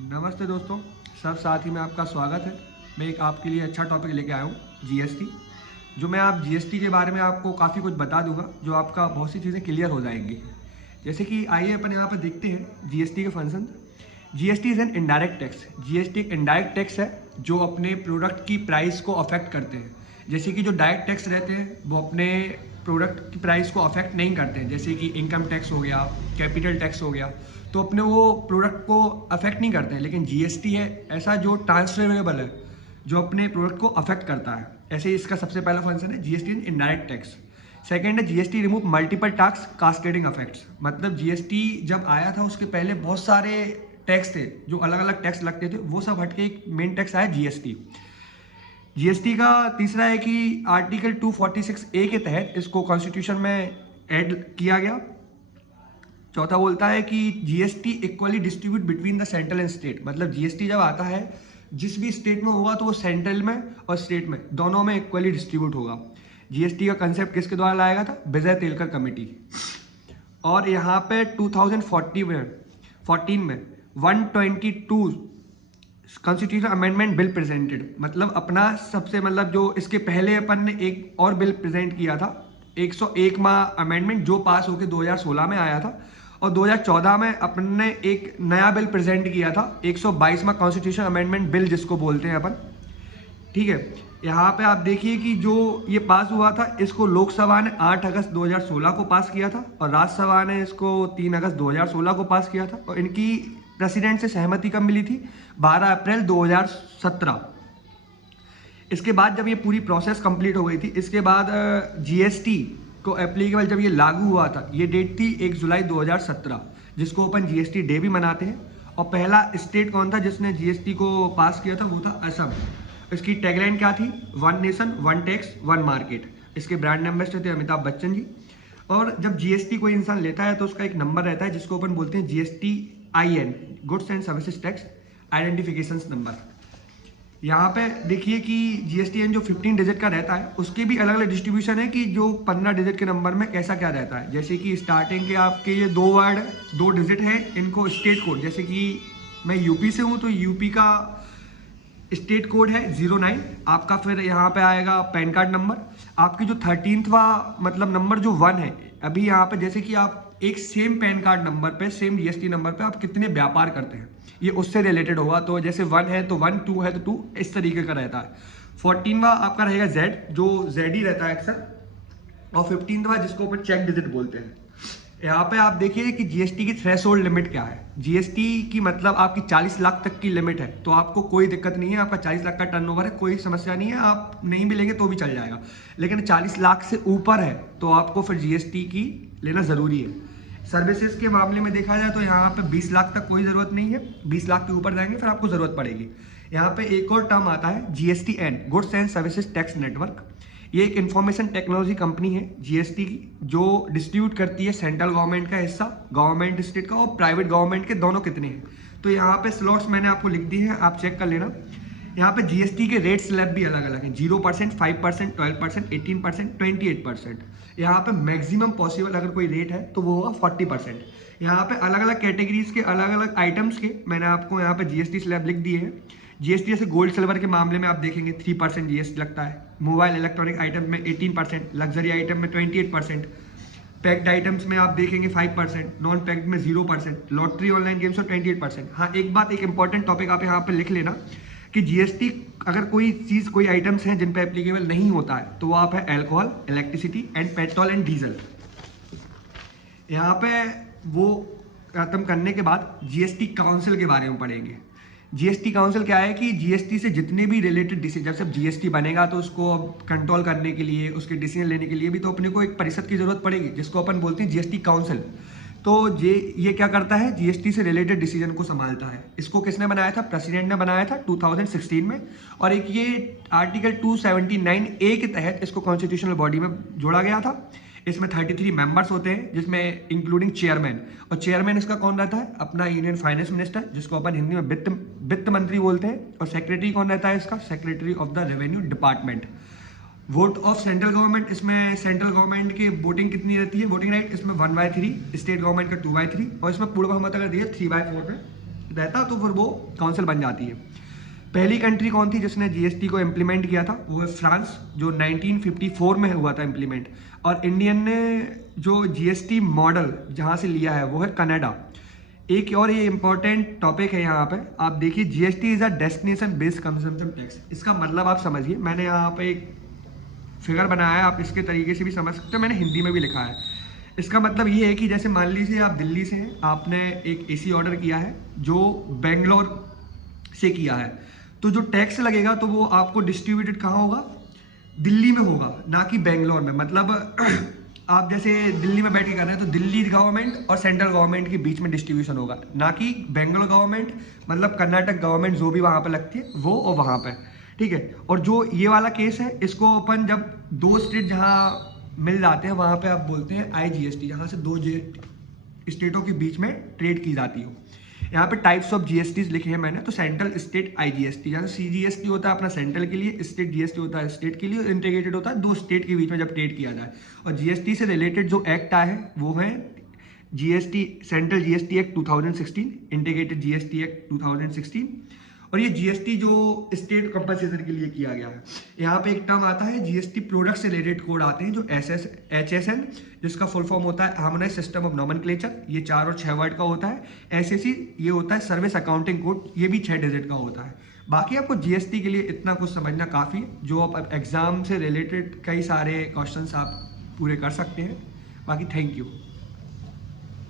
नमस्ते दोस्तों, सब साथी में आपका स्वागत है। मैं एक आपके लिए अच्छा टॉपिक लेके आया हूँ, जीएसटी। जो मैं आप जीएसटी के बारे में आपको काफ़ी कुछ बता दूंगा, जो आपका बहुत सी चीज़ें क्लियर हो जाएंगी। जैसे कि आइए अपन यहाँ पर देखते हैं जीएसटी के function. GST is an indirect tax. GST एक इनडायरेक्ट टैक्स है जो अपने प्रोडक्ट की प्राइस को अफेक्ट करते हैं। जैसे कि जो डायरेक्ट टैक्स रहते हैं वो अपने प्रोडक्ट की प्राइस को अफेक्ट नहीं करते हैं, जैसे कि इनकम टैक्स हो गया, कैपिटल टैक्स हो गया, तो अपने वो प्रोडक्ट को अफेक्ट नहीं करते हैं। लेकिन जीएसटी है ऐसा जो ट्रांसफरेबल है, जो अपने प्रोडक्ट को अफेक्ट करता है। ऐसे ही इसका सबसे पहला फंक्शन है जीएसटी इनडायरेक्ट टैक्स। सेकेंड है GST remove multiple tax cascading effects. मतलब जीएसटी जब आया था उसके पहले बहुत सारे टैक्स थे, जो अलग अलग टैक्स लगते थे, वो सब हटके एक मेन टैक्स आया जीएसटी। जीएसटी का तीसरा है कि आर्टिकल 246A के तहत इसको कॉन्स्टिट्यूशन में ऐड किया गया। चौथा बोलता है कि GST equally distribute between the central and state. मतलब जीएसटी जब आता है जिस भी स्टेट में होगा तो वो सेंट्रल में और स्टेट में दोनों में इक्वली डिस्ट्रीब्यूट होगा। जीएसटी का कंसेप्ट किसके द्वारा लाया गया था? विजय तेलकर कमेटी। और यहाँ पे 2014 में 122 कॉन्स्टिट्यूशन अमेंडमेंट बिल प्रेजेंटेड। मतलब अपना सबसे मतलब जो इसके पहले अपन ने एक और बिल प्रेजेंट किया था 101वां अमेंडमेंट, जो पास होकर 2016 में आया था। और 2014 में अपन ने एक नया बिल प्रेजेंट किया था 122वां कॉन्स्टिट्यूशन अमेंडमेंट बिल, जिसको बोलते हैं अपन। ठीक है, यहाँ पे आप देखिए कि जो ये पास हुआ था इसको लोकसभा ने 8 अगस्त 2016 को पास किया था और राज्यसभा ने इसको 3 अगस्त 2016 को पास किया था। और इनकी प्रेसिडेंट से सहमति कब मिली थी? 12 अप्रैल 2017। इसके बाद जब ये पूरी प्रोसेस कंप्लीट हो गई थी, इसके बाद जीएसटी को एप्लीकेबल जब ये लागू हुआ था, ये डेट थी 1 जुलाई 2017, जिसको अपन जीएसटी डे भी मनाते हैं। और पहला स्टेट कौन था जिसने जीएसटी को पास किया था? वो था असम। इसकी टैगलाइन क्या थी? One nation one tax one market. इसके ब्रांड एम्बेसडर थे अमिताभ बच्चन जी। और जब जीएसटी कोई इंसान लेता है तो उसका एक नंबर रहता है जिसको अपन बोलते हैं GST IN, goods and services tax identification number. यहाँ पे देखिए कि GSTN जो 15 डिजिट का रहता है उसके भी अलग अलग डिस्ट्रीब्यूशन है कि जो 15 डिजिट के नंबर में कैसा क्या रहता है। जैसे कि स्टार्टिंग के आपके ये 2 वर्ड 2 डिजिट हैं, इनको स्टेट कोड, जैसे कि मैं यूपी से हूँ तो यूपी का स्टेट कोड है 09 आपका। फिर यहाँ पे आएगा पैन कार्ड नंबर। आपकी जो 13वां मतलब नंबर जो 1 है, अभी यहाँ पे जैसे कि आप एक सेम पैन कार्ड नंबर पे सेम जीएसटी नंबर पे आप कितने व्यापार करते हैं, ये उससे रिलेटेड होगा। तो जैसे 1 है तो 1, 2 है तो 2, इस तरीके का रहता है। 14वां आपका रहेगा Z, जो Z ही रहता है अक्सर। और 15वां जिसको अपन चेक डिजिट बोलते हैं। यहाँ पे आप देखिए कि जीएसटी की थ्रेशोल्ड लिमिट क्या है। जीएसटी की मतलब आपकी 40 लाख तक की लिमिट है, तो आपको कोई दिक्कत नहीं है। आपका 40 लाख का टर्नओवर है, कोई समस्या नहीं है, आप नहीं भी लेंगे तो भी चल जाएगा। लेकिन 40 लाख से ऊपर है तो आपको फिर जीएसटी की लेना ज़रूरी है। सर्विसेज के मामले में देखा जाए तो यहाँ पे 20 लाख तक कोई ज़रूरत नहीं है, 20 लाख के ऊपर जाएंगे फिर आपको ज़रूरत पड़ेगी। यहाँ पे एक और टर्म आता है GSTN, goods and services tax network. ये एक इंफॉर्मेशन टेक्नोलॉजी कंपनी है जीएसटी की, जो डिस्ट्रीब्यूट करती है सेंट्रल गवर्नमेंट का हिस्सा, गवर्नमेंट स्टेट का और प्राइवेट गवर्नमेंट के दोनों कितने हैं। तो यहाँ पे स्लॉट्स मैंने आपको लिख दिए हैं, आप चेक कर लेना। यहाँ पे जीएसटी के रेट स्लैब भी अलग अलग हैं, 0%, 5%, 12%, 18%, 28%। यहाँ पे मैक्सिमम पॉसिबल अगर कोई रेट है तो वो होगा 40%। यहाँ पे अलग अलग कैटेगरीज के अलग अलग आइटम्स के मैंने आपको यहाँ पे जीएसटी स्लैब लिख दिए हैं। जीएसटी जैसे गोल्ड सिल्वर के मामले में आप देखेंगे 3% जीएसटी लगता है, मोबाइल इलेक्ट्रॉनिक आइटम में 18%, लग्जरी आइटम में 28%, पैक्ड आइटम्स में आप देखेंगे 5%, नॉन पैक्ड में 0%, लॉटरी ऑनलाइन गेम्स में 28%। हाँ, एक बात, एक इंपॉर्टेंट टॉपिक आप यहाँ पर लिख लेना कि जीएसटी अगर कोई चीज़ कोई आइटम्स हैं जिन पर एप्लीकेबल नहीं होता है तो वो आप है alcohol, electricity and petrol and diesel. यहाँ पे वो खत्म करने के बाद जीएसटी काउंसिल के बारे में पढ़ेंगे। जीएसटी काउंसिल क्या है कि जीएसटी से जितने भी रिलेटेड डिसीजन, जब जीएसटी बनेगा तो उसको अब कंट्रोल करने के लिए, उसके डिसीजन लेने के लिए भी तो अपने को एक परिषद की जरूरत पड़ेगी, जिसको अपन बोलते हैं जीएसटी काउंसिल। तो ये क्या करता है? जीएसटी से रिलेटेड डिसीजन को संभालता है। इसको किसने बनाया था? प्रेसिडेंट ने बनाया था 2016 में। और एक ये आर्टिकल 279A के तहत इसको कॉन्स्टिट्यूशनल बॉडी में जोड़ा गया था। इसमें 33 मेंबर्स होते हैं, जिसमें इंक्लूडिंग चेयरमैन। और चेयरमैन इसका कौन रहता है? अपना यूनियन फाइनेंस मिनिस्टर, जिसको अपन हिंदी में वित्त मंत्री बोलते हैं। और सेक्रेटरी कौन रहता है इसका? Secretary of the revenue department. Vote of central government, इसमें सेंट्रल गवर्नमेंट की वोटिंग कितनी रहती है? वोटिंग राइट इसमें 1/3, स्टेट गवर्नमेंट का 2/3, और इसमें पूर्व बहुमत अगर दिया 3/4 में रहता तो फिर वो काउंसिल बन जाती है। पहली कंट्री कौन थी जिसने जीएसटी को इम्प्लीमेंट किया था, वो है फ्रांस, जो 1954 में हुआ था इम्प्लीमेंट। और इंडियन ने जो जीएसटी मॉडल जहाँ से लिया है वो है कनाडा। एक और ये इंपॉर्टेंट टॉपिक है यहाँ पे, आप देखिए GST is a destination based consumption tax. इसका मतलब आप समझिए, मैंने यहाँ पे एक फिगर बनाया है, आप इसके तरीके से भी समझ सकते हो, मैंने हिंदी में भी लिखा है। इसका मतलब ये है कि जैसे मान लीजिए आप दिल्ली से हैं, आपने एक एसी ऑर्डर किया है जो बेंगलोर से किया है, तो जो टैक्स लगेगा तो वो आपको डिस्ट्रीब्यूटेड कहाँ होगा, दिल्ली में होगा, ना कि बेंगलोर में। मतलब आप जैसे दिल्ली में बैठ के कर रहे हैं तो दिल्ली गवर्नमेंट और सेंट्रल गवर्नमेंट के बीच में डिस्ट्रीब्यूशन होगा, ना कि बेंगलोर गवर्नमेंट मतलब कर्नाटक गवर्नमेंट जो भी वहाँ पे लगती है वो और वहाँ पे, ठीक है। और जो ये वाला केस है इसको अपन जब दो स्टेट जहाँ मिल जाते हैं वहाँ पे आप बोलते हैं आईजीएसटी, जहाँ से दो स्टेटों के बीच में ट्रेड की जाती हो। यहाँ पे टाइप्स ऑफ जीएसटी लिखे हैं मैंने, तो सेंट्रल स्टेट आईजीएसटी, जहाँ सीजीएसटी होता है अपना सेंट्रल के लिए, स्टेट जीएसटी होता है स्टेट के लिए, इंटीग्रेटेड होता है दो स्टेट के बीच में जब ट्रेड किया जाए। और जीएसटी से रिलेटेड जो एक्ट आए हैं वो है GST, central GST act 2016, integrated GST act 2016। और ये जीएसटी जो स्टेट कंपनसेशन के लिए किया गया है। यहाँ पे एक टर्म आता है जीएसटी प्रोडक्ट से रिलेटेड कोड आते हैं जो HSN, जिसका फुल फॉर्म होता है हार्मोनाइज्ड सिस्टम ऑफ नॉमेनक्लेचर, ये 4 और 6 वर्ड का होता है। SAC ये होता है सर्विस अकाउंटिंग कोड, ये भी 6 डिजिट का होता है। बाकी आपको जीएसटी के लिए इतना कुछ समझना काफ़ी है, जो आप एग्जाम से रिलेटेड कई सारे क्वेश्चन आप पूरे कर सकते हैं। बाकी थैंक यू।